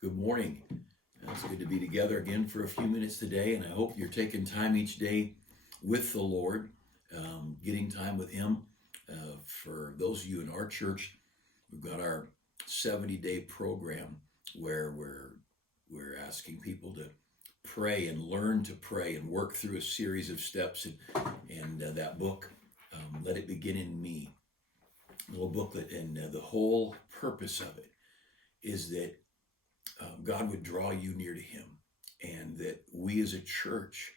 Good morning. It's good to be together again for a few minutes today, and I hope you're taking time each day with the Lord, getting time with Him. For those of you in our church, we've got our 70-day program where we're asking people to pray and learn to pray and work through a series of steps. And that book, Let It Begin in Me, a little booklet, and the whole purpose of it is that God would draw you near to Him, and that we as a church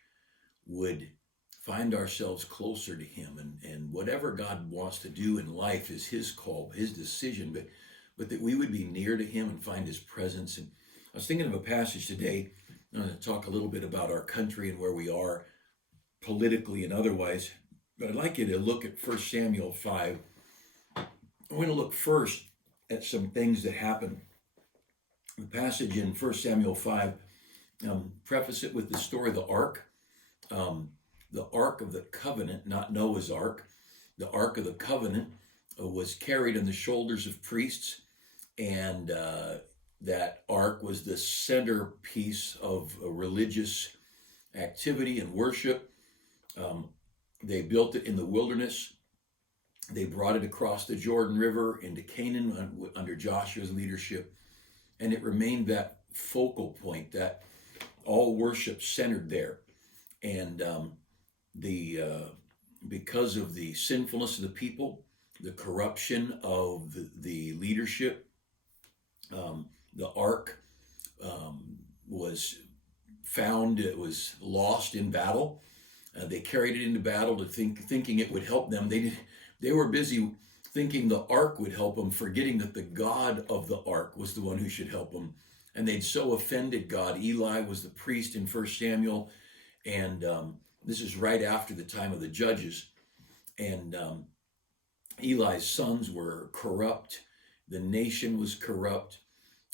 would find ourselves closer to Him. And whatever God wants to do in life is His call, His decision, but that we would be near to Him and find His presence. And I was thinking of a passage today. I'm going to talk a little bit about our country and where we are politically and otherwise, but I'd like you to look at 1 Samuel 5. I'm going to look first at some things that happened. The passage in 1 Samuel 5, preface it with the story of the ark. The Ark of the Covenant, not Noah's Ark. The Ark of the Covenant was carried on the shoulders of priests, and that ark was the centerpiece of a religious activity and worship. They built it in the wilderness. They brought it across the Jordan River into Canaan under Joshua's leadership, and it remained that focal point, that all worship centered there. And because of the sinfulness of the people, the corruption of the leadership, the ark was found, it was lost in battle. They carried it into battle thinking it would help them. They were busy thinking the ark would help them, forgetting that the God of the ark was the one who should help them. And they'd so offended God. Eli was the priest in 1 Samuel, and this is right after the time of the judges. And Eli's sons were corrupt. The nation was corrupt,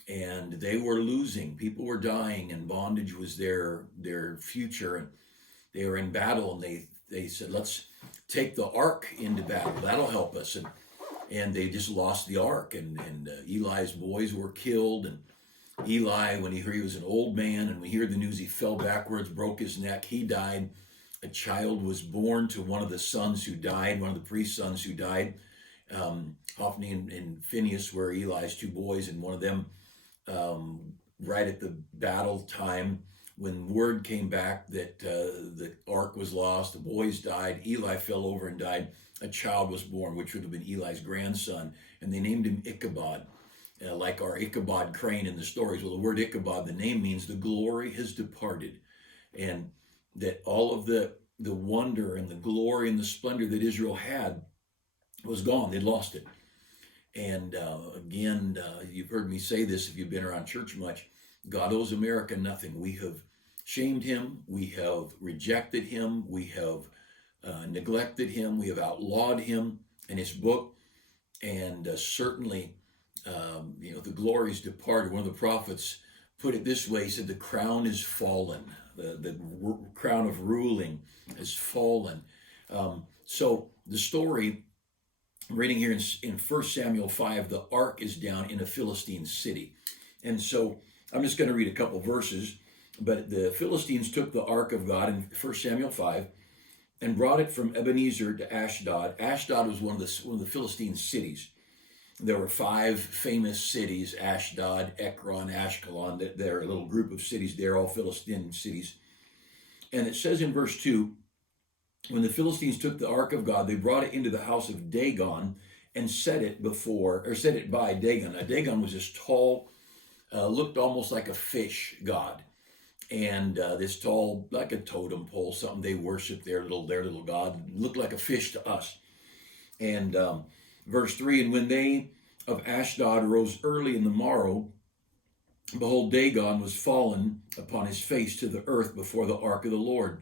and they were losing. People were dying, and bondage was their future. And they were in battle, and they said, let's take the ark into battle. That'll help us. And they just lost the ark, and Eli's boys were killed. And Eli, when he heard he was an old man, and we hear the news he fell backwards, broke his neck, he died. A child was born to one of the sons who died, one of the priest's sons who died. Hophni and Phinehas were Eli's two boys, and one of them, right at the battle time, when word came back that the ark was lost, the boys died, Eli fell over and died, a child was born, which would have been Eli's grandson, and they named him Ichabod, like our Ichabod Crane in the stories. Well, the word Ichabod, the name means the glory has departed, and that all of the wonder and the glory and the splendor that Israel had was gone. They'd lost it. And again, you've heard me say this if you've been around church much, God owes America nothing. We have shamed Him, we have rejected Him, we have neglected Him, we have outlawed Him and His book, and certainly, the glory's departed. One of the prophets put it this way, he said, the crown is fallen, the crown of ruling is fallen. So the story, reading here in 1 Samuel 5, the ark is down in a Philistine city. And so I'm just going to read a couple verses, but the Philistines took the ark of God in 1 Samuel 5 and brought it from Ebenezer to Ashdod. Ashdod was one of the Philistine cities. There were 5 famous cities: Ashdod, Ekron, Ashkelon. There are a little group of cities there, all Philistine cities. And it says in verse 2, when the Philistines took the ark of God, they brought it into the house of Dagon and set it by Dagon. Now, Dagon was this tall, looked almost like a fish god. And this tall, like a totem pole, something they worshiped, their little god, looked like a fish to us. And verse 3, and when they of Ashdod rose early in the morrow, behold, Dagon was fallen upon his face to the earth before the ark of the Lord.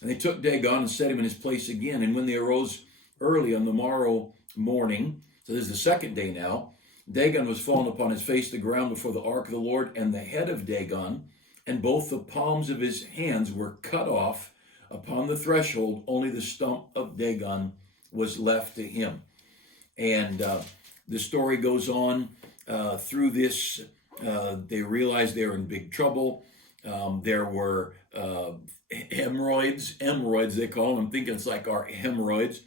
And they took Dagon and set him in his place again. And when they arose early on the morrow morning, so this is the second day now, Dagon was fallen upon his face to the ground before the ark of the Lord, and the head of Dagon and both the palms of his hands were cut off upon the threshold. Only the stump of Dagon was left to him. And the story goes on through this They realized they were in big trouble. There were hemorrhoids they call them. I'm thinking it's like our hemorrhoids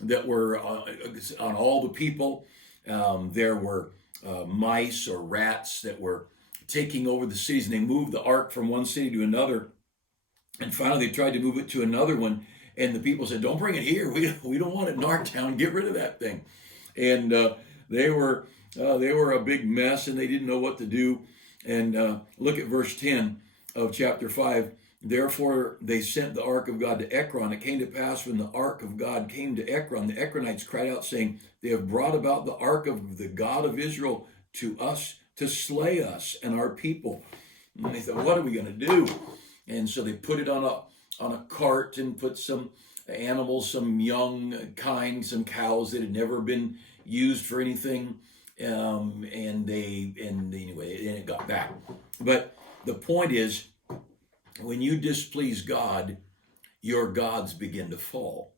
that were on all the people. There were mice or rats that were taking over the cities, and they moved the ark from one city to another. And finally, they tried to move it to another one, and the people said, "Don't bring it here. We don't want it in our town. Get rid of that thing." And they were a big mess, and they didn't know what to do. And look at verse 10 of chapter 5. Therefore, they sent the ark of God to Ekron. It came to pass when the ark of God came to Ekron, the Ekronites cried out, saying, "They have brought about the ark of the God of Israel to us to slay us and our people." And they thought, "What are we going to do?" And so they put it on a cart and put some animals, some young kind, some cows that had never been used for anything, and it got back. But the point is, when you displease God, your gods begin to fall.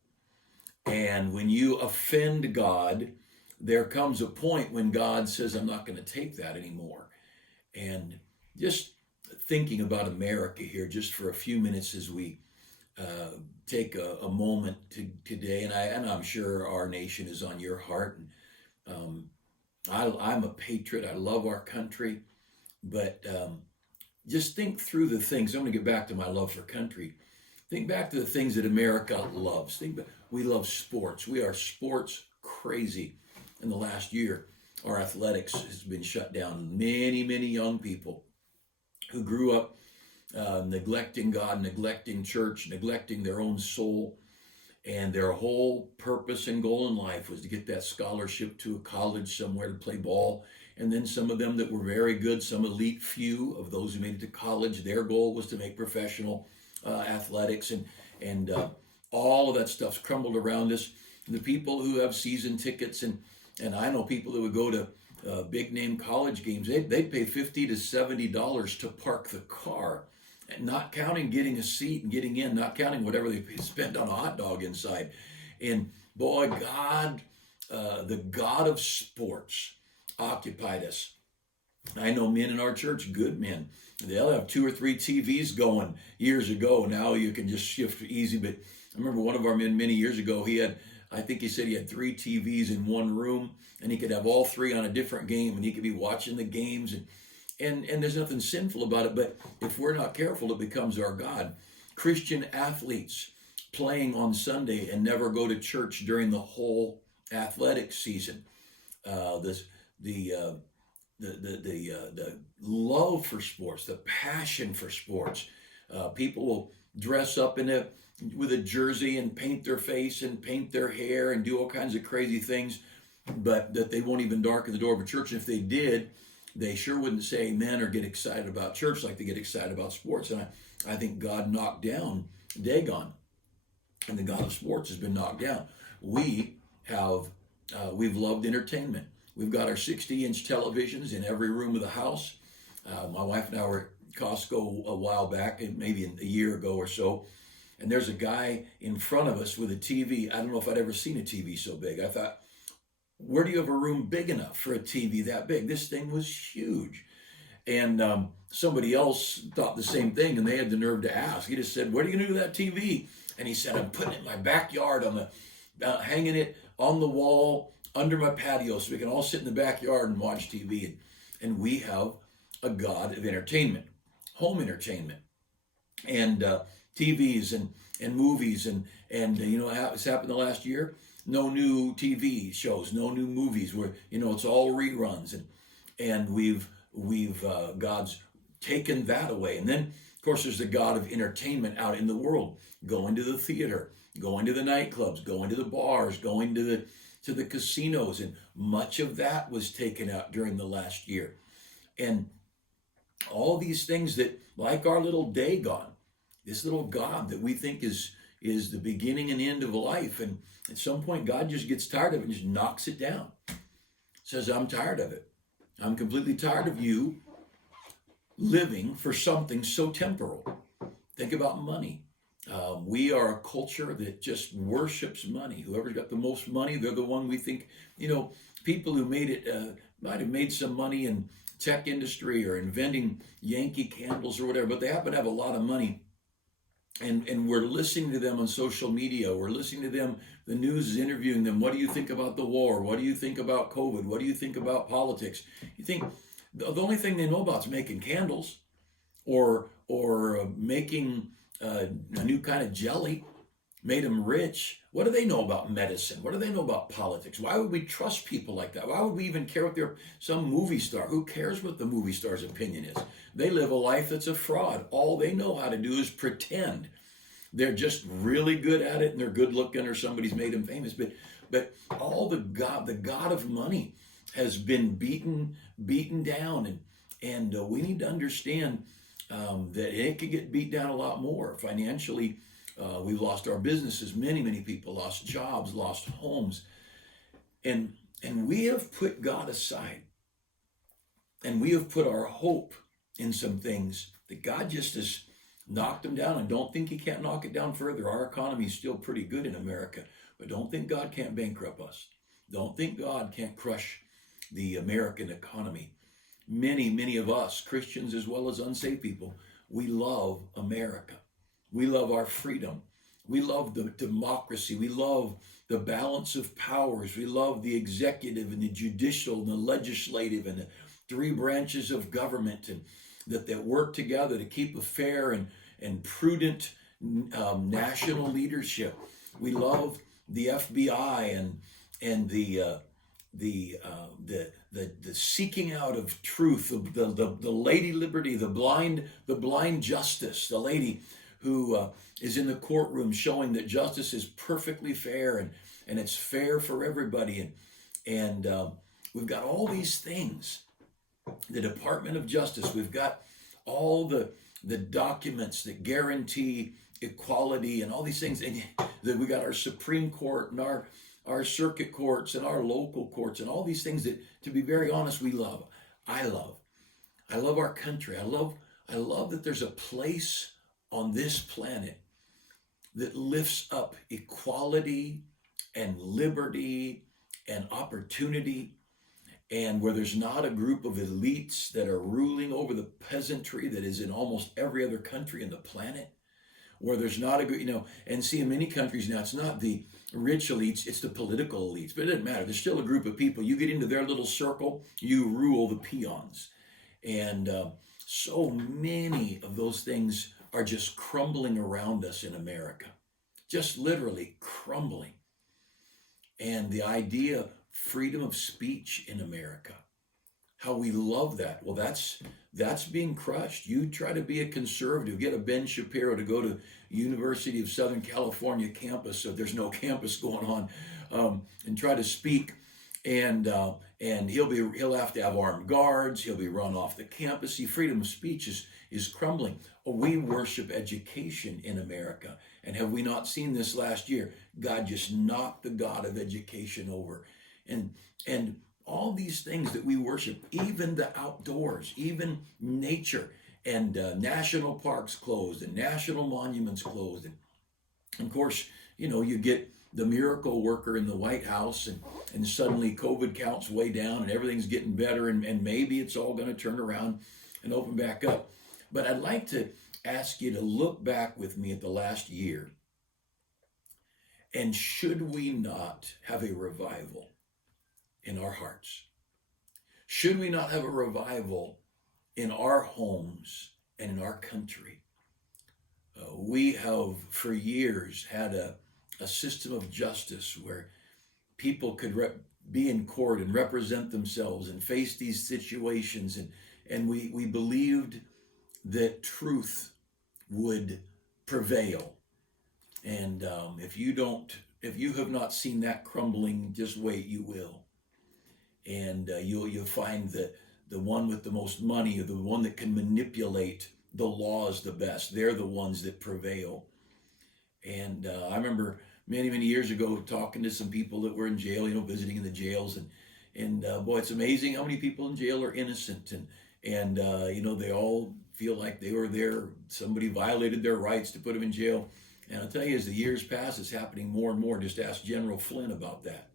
And when you offend God, there comes a point when God says, "I'm not going to take that anymore." And just thinking about America here, just for a few minutes as we take a moment today, and I'm sure our nation is on your heart. And I'm a patriot. I love our country, but just think through the things. I'm going to get back to my love for country. Think back to the things that America loves. We love sports. We are sports crazy. In the last year, our athletics has been shut down. Many, many young people who grew up neglecting God, neglecting church, neglecting their own soul, and their whole purpose and goal in life was to get that scholarship to a college somewhere to play ball. And then some of them that were very good, some elite few of those who made it to college, their goal was to make professional athletics, and all of that stuff's crumbled around us. The people who have season tickets, and I know people that would go to big name college games, they'd pay $50 to $70 to park the car, and not counting getting a seat and getting in, not counting whatever they spent on a hot dog inside. And boy, God, the God of sports occupied us. I know men in our church, good men, they'll have 2 or 3 TVs going years ago. Now you can just shift easy. But I remember one of our men many years ago, I think he said he had 3 TVs in one room, and he could have all 3 on a different game, and he could be watching the games, and there's nothing sinful about it. But if we're not careful, it becomes our God. Christian athletes playing on Sunday and never go to church during the whole athletic season. The love for sports, the passion for sports. People will dress up with a jersey and paint their face and paint their hair and do all kinds of crazy things, but that they won't even darken the door of a church. And if they did, they sure wouldn't say amen or get excited about church like they get excited about sports. And I think God knocked down Dagon, and the God of sports has been knocked down. We've loved entertainment. We've got our 60-inch televisions in every room of the house. My wife and I were at Costco a while back, maybe a year ago or so, and there's a guy in front of us with a TV. I don't know if I'd ever seen a TV so big. I thought, where do you have a room big enough for a TV that big? This thing was huge. And somebody else thought the same thing, and they had the nerve to ask. He just said, "What are you going to do with that TV?" And he said, "I'm putting it in my backyard, hanging it on the wall under my patio so we can all sit in the backyard and watch TV." And we have a God of entertainment, home entertainment, and TVs and movies, and you know what's happened the last year? No new TV shows, no new movies, where it's all reruns, and we've God's taken that away. And then of course there's the God of entertainment out in the world, going to the theater, going to the nightclubs, going to the bars, going to the casinos, and much of that was taken out during the last year. And all these things that, like our little Dagon, this little God that we think is the beginning and end of life, and at some point God just gets tired of it and just knocks it down. Says, "I'm tired of it. I'm completely tired of you living for something so temporal." Think about money. We are a culture that just worships money. Whoever's got the most money, they're the one we think. People who made it might have made some money in tech industry or inventing Yankee candles or whatever, but they happen to have a lot of money. And we're listening to them on social media. We're listening to them. The news is interviewing them. What do you think about the war? What do you think about COVID? What do you think about politics? You think the only thing they know about is making candles or making a new kind of jelly, made them rich. What do they know about medicine? What do they know about politics? Why would we trust people like that? Why would we even care if they're some movie star? Who cares what the movie star's opinion is? They live a life that's a fraud. All they know how to do is pretend. They're just really good at it, and they're good looking, or somebody's made them famous. But all the God of money has been beaten down, and we need to understand that it could get beat down a lot more financially. We've lost our businesses. Many people lost jobs, lost homes, and we have put God aside, and we have put our hope in some things that God just has knocked them down. And don't think He can't knock it down further. Our economy is still pretty good in America, but don't think God can't bankrupt us. Don't think God can't crush the American economy. Many of us, Christians as well as unsaved people, we love America. We love our freedom. We love the democracy. We love the balance of powers. We love the executive and the judicial and the legislative and the three branches of government, and that work together to keep a fair and prudent national leadership. We love the FBI and the seeking out of truth, the Lady Liberty, the blind justice, the lady who is in the courtroom showing that justice is perfectly fair and it's fair for everybody. And we've got all these things. The Department of Justice, we've got all the documents that guarantee equality and all these things. And that we got our Supreme Court and our circuit courts and our local courts and all these things that, to be very honest, we love. I love our country. I love that there's a place on this planet that lifts up equality and liberty and opportunity, and where there's not a group of elites that are ruling over the peasantry that is in almost every other country in the planet, where there's not a, and see, in many countries now, it's not the rich elites, it's the political elites, but it doesn't matter. There's still a group of people. You get into their little circle, you rule the peons. And so many of those things are just crumbling around us in America, just literally crumbling. And the idea of freedom of speech in America, how we love that. Well, that's being crushed. You try to be a conservative, get a Ben Shapiro to go to University of Southern California campus, so there's no campus going on, and try to speak, and he'll have to have armed guards. He'll be run off the campus. See, freedom of speech is crumbling. We worship education in America, and have we not seen this last year? God just knocked the God of education over, and all these things that we worship, even the outdoors, even nature, and national parks closed and national monuments closed. And of course, you get the miracle worker in the White House, and suddenly COVID counts way down and everything's getting better, and maybe it's all going to turn around and open back up. But I'd like to ask you to look back with me at the last year. And should we not have a revival in our hearts? Should we not have a revival in our homes and in our country? We have for years had a system of justice where people could be in court and represent themselves and face these situations, and we believed that truth would prevail. And if you have not seen that crumbling, just wait, you will. And you'll find that the one with the most money, or the one that can manipulate the laws the best, they're the ones that prevail. And I remember many years ago talking to some people that were in jail, visiting in the jails, and boy, it's amazing how many people in jail are innocent, and they all feel like they were there. Somebody violated their rights to put them in jail. And I'll tell you, as the years pass, it's happening more and more. Just ask General Flynn about that.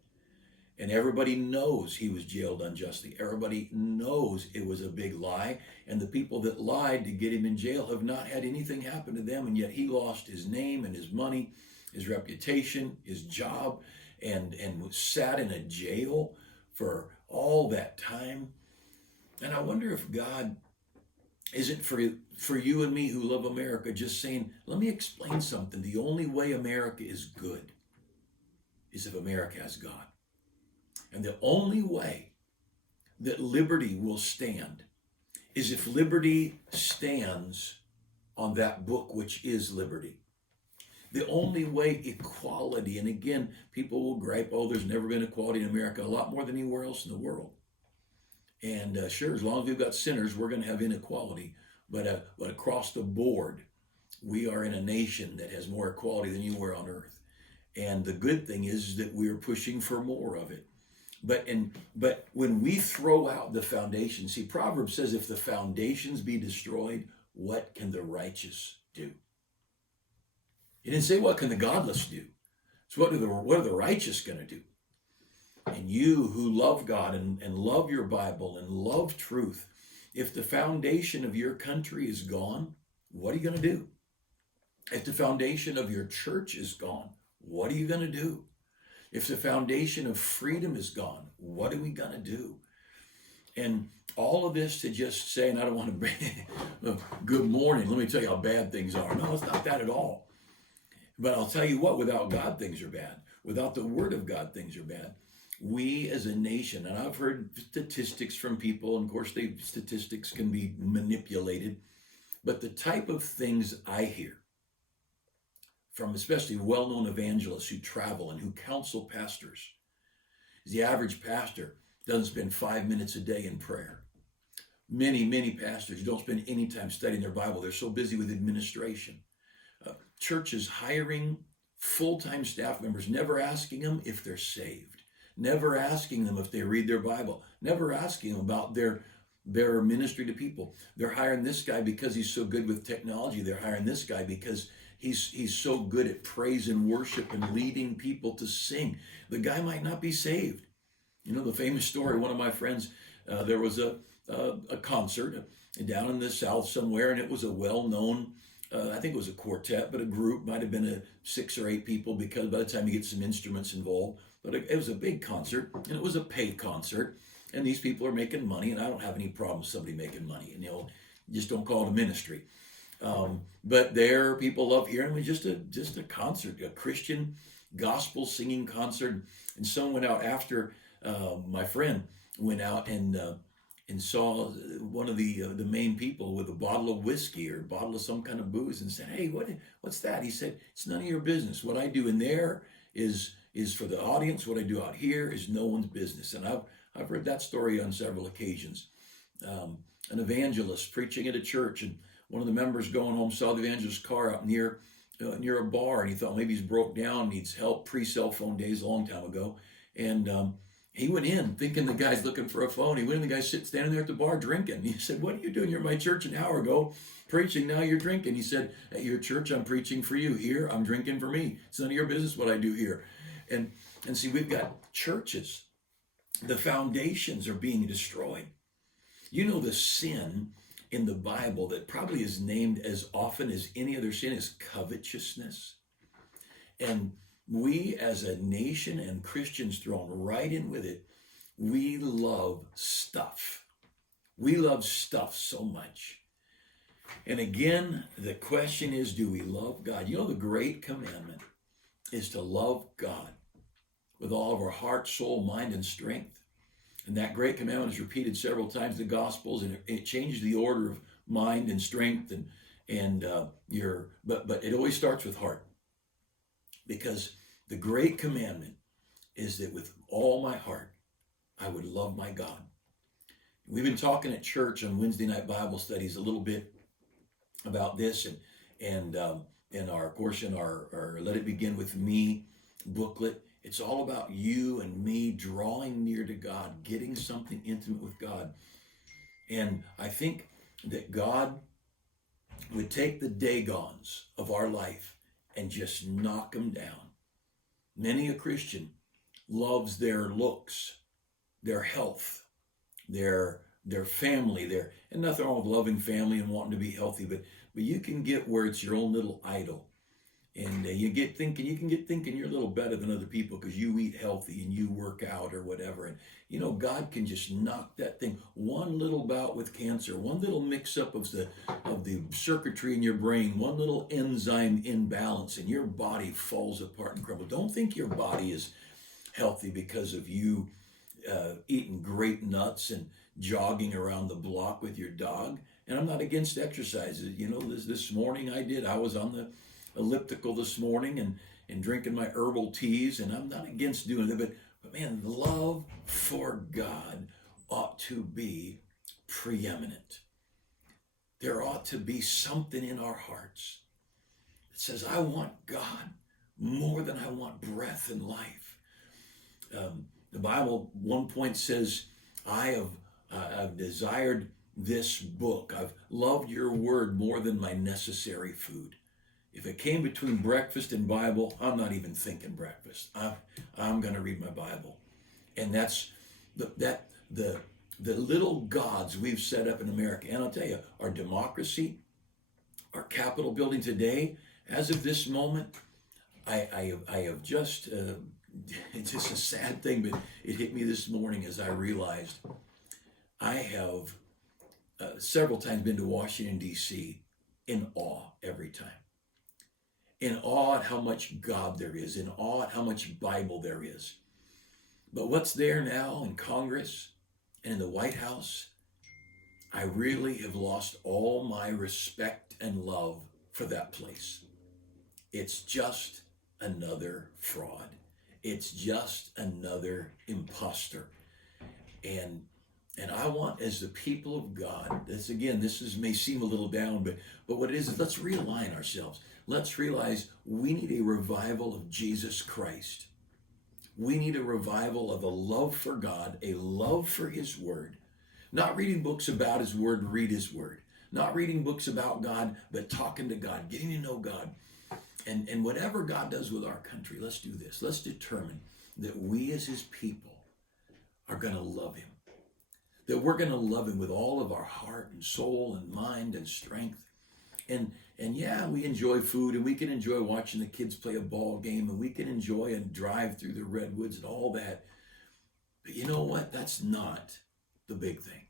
And everybody knows he was jailed unjustly. Everybody knows it was a big lie. And the people that lied to get him in jail have not had anything happen to them. And yet he lost his name and his money, his reputation, his job, and was sat in a jail for all that time. And I wonder if God isn't for you and me who love America just saying, let me explain something. The only way America is good is if America has God. And the only way that liberty will stand is if liberty stands on that book, which is liberty. The only way equality, and again, people will gripe, oh, there's never been equality in America, a lot more than anywhere else in the world. And sure, as long as we've got sinners, we're going to have inequality. But across the board, we are in a nation that has more equality than anywhere on earth. And the good thing is that we're pushing for more of it. But when we throw out the foundation, see, Proverbs says, if the foundations be destroyed, what can the righteous do? He didn't say, what can the godless do? So what are the righteous going to do? And you who love God and love your Bible and love truth, if the foundation of your country is gone, what are you going to do? If the foundation of your church is gone, what are you going to do? If the foundation of freedom is gone, what are we going to do? And all of this to just say, and I don't want to bring, good morning, let me tell you how bad things are. No, it's not that at all. But I'll tell you what, without God, things are bad. Without the Word of God, things are bad. We as a nation, and I've heard statistics from people, and of course, statistics can be manipulated, but the type of things I hear from especially well-known evangelists who travel and who counsel pastors is the average pastor doesn't spend 5 minutes a day in prayer. Many pastors don't spend any time studying their Bible. They're so busy with administration. Churches hiring full-time staff members, never asking them if they're saved, never asking them if they read their Bible, never asking them about their ministry to people. They're hiring this guy because he's so good with technology. They're hiring this guy because he's so good at praise and worship and leading people to sing. The guy might not be saved. You know, the famous story, one of my friends, there was a concert down in the South somewhere, and it was a well-known, I think it was a quartet, but a group, might have been 6 or 8 people, because by the time you get some instruments involved, but it was a big concert, and it was a paid concert, and these people are making money, and I don't have any problem with somebody making money, and you just don't call it a ministry. But there, people love hearing it. Just a concert, a Christian gospel singing concert, and someone went out after, my friend went out and saw one of the main people with a bottle of whiskey or a bottle of some kind of booze, and said, "Hey, what's that?" He said, "It's none of your business. What I do in there is for the audience. What I do out here is no one's business." And I've heard that story on several occasions. An evangelist preaching at a church, and one of the members going home saw the evangelist's car out near a bar, and he thought maybe he's broke down, needs help. Pre-cell phone days, a long time ago, and he went in thinking the guy's looking for a phone. He went in, the guy's standing there at the bar drinking. He said, "What are you doing? You're at my church an hour ago preaching. Now you're drinking." He said, "At your church, I'm preaching for you. Here, I'm drinking for me. It's none of your business what I do here." And see, we've got churches. The foundations are being destroyed. You know, the sin in the Bible that probably is named as often as any other sin is covetousness. And we as a nation and Christians thrown right in with it, we love stuff. We love stuff so much. And again, the question is, do we love God? You know, the great commandment is to love God with all of our heart, soul, mind, and strength. And that great commandment is repeated several times in the Gospels, and it changes the order of mind and strength but it always starts with heart. Because the great commandment is that with all my heart, I would love my God. We've been talking at church on Wednesday night Bible studies a little bit about this, and in our Let It Begin With Me booklet. It's all about you and me drawing near to God, getting something intimate with God. And I think that God would take the Dagons of our life and just knock them down. Many a Christian loves their looks, their health, their family, and nothing wrong with loving family and wanting to be healthy, but you can get where it's your own little idol. And you can get thinking you're a little better than other people because you eat healthy and you work out or whatever. And God can just knock that thing. One little bout with cancer, one little mix up of the circuitry in your brain, one little enzyme imbalance, and your body falls apart and crumbles. Don't think your body is healthy because of you eating great nuts and jogging around the block with your dog. And I'm not against exercises. This morning I was on the elliptical this morning and drinking my herbal teas, and I'm not against doing that, but man, love for God ought to be preeminent. There ought to be something in our hearts that says, I want God more than I want breath and life. The Bible one point says, I've desired this book. I've loved your word more than my necessary food. If it came between breakfast and Bible, I'm not even thinking breakfast. I'm going to read my Bible. And that's the little gods we've set up in America. And I'll tell you, our democracy, our Capitol building today, as of this moment, I have just, it's just a sad thing, but it hit me this morning as I realized I have several times been to Washington, D.C. in awe every time. In awe at how much God there is, in awe at how much Bible there is. But what's there now in Congress and in the White House, I really have lost all my respect and love for that place. It's just another fraud. It's just another imposter. And I want, as the people of God, this may seem a little down, but what it is let's realign ourselves. Let's realize we need a revival of Jesus Christ. We need a revival of a love for God, a love for his word. Not reading books about his word, read his word. Not reading books about God, but talking to God, getting to know God. And whatever God does with our country, let's do this. Let's determine that we as his people are going to love him. That we're going to love him with all of our heart and soul and mind and strength. And yeah, we enjoy food, and we can enjoy watching the kids play a ball game, and we can enjoy a drive through the redwoods and all that. But you know what? That's not the big thing.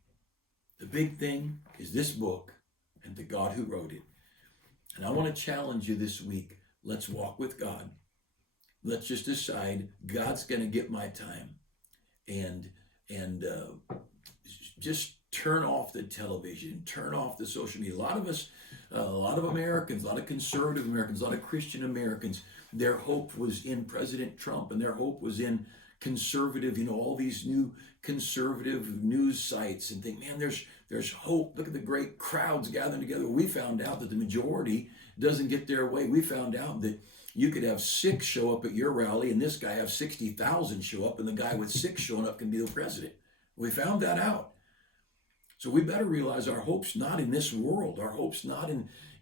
The big thing is this book and the God who wrote it. And I want to challenge you this week. Let's walk with God. Let's just decide God's going to get my time. And just turn off the television, turn off the social media. A lot of us, a lot of Americans, a lot of conservative Americans, a lot of Christian Americans, their hope was in President Trump, and their hope was in conservative, all these new conservative news sites, and think, man, there's hope. Look at the great crowds gathering together. We found out that the majority doesn't get their way. We found out that you could have 6 show up at your rally, and this guy have 60,000 show up, and the guy with 6 showing up can be the president. We found that out. So we better realize our hope's not in this world. Our hope's not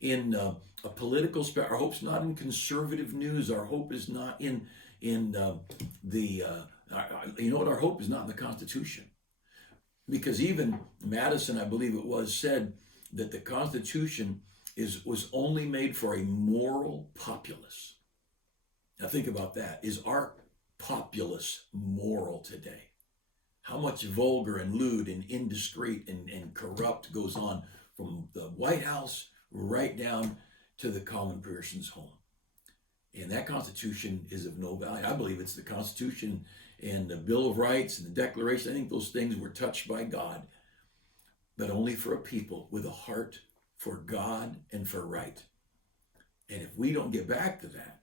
in a political spectrum. Our hope's not in conservative news. Our hope is not in our hope is not in the Constitution. Because even Madison, I believe it was, said that the Constitution was only made for a moral populace. Now think about that. Is our populace moral today? How much vulgar and lewd and indiscreet and corrupt goes on from the White House right down to the common person's home. And that Constitution is of no value. I believe it's the Constitution and the Bill of Rights and the Declaration. I think those things were touched by God, but only for a people with a heart for God and for right. And if we don't get back to that,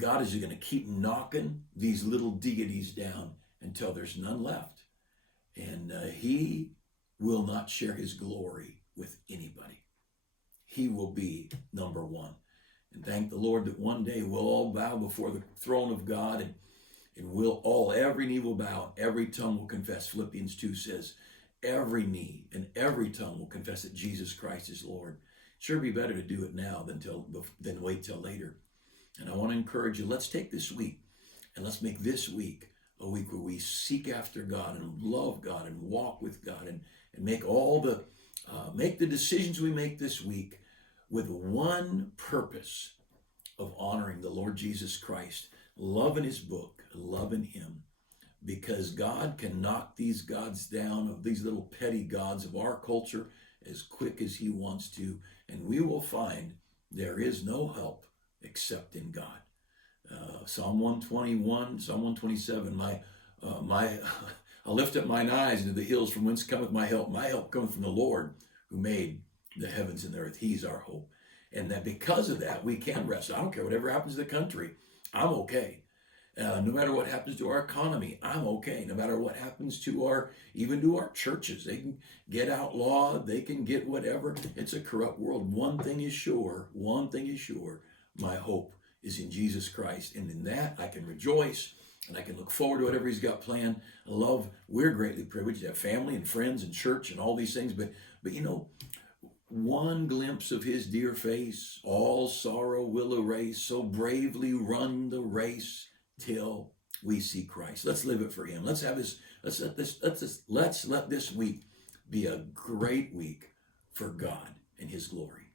God is going to keep knocking these little deities down until there's none left. And he will not share his glory with anybody. He will be number one. And thank the Lord that one day we'll all bow before the throne of God, and every knee will bow, every tongue will confess. Philippians 2 says, every knee and every tongue will confess that Jesus Christ is Lord. Sure be better to do it now than wait till later. And I want to encourage you, let's take this week And let's make this week a week where we seek after God and love God and walk with God, and make make the decisions we make this week with one purpose of honoring the Lord Jesus Christ, loving his book, loving him, because God can knock these gods down, of these little petty gods of our culture, as quick as he wants to, and we will find there is no help except in God. Psalm 121, Psalm 127, I'll lift up mine eyes into the hills, from whence cometh my help. My help cometh from the Lord who made the heavens and the earth. He's our hope. And that because of that, we can rest. I don't care whatever happens to the country. I'm okay. No matter what happens to our economy, I'm okay. No matter what happens to even to our churches, they can get outlawed, they can get whatever. It's a corrupt world. One thing is sure, my hope is in Jesus Christ. And in that, I can rejoice, and I can look forward to whatever he's got planned. We're greatly privileged to have family and friends and church and all these things, but one glimpse of his dear face, all sorrow will erase, so bravely run the race till we see Christ. Let's live it for him. Let's let this week be a great week for God and his glory.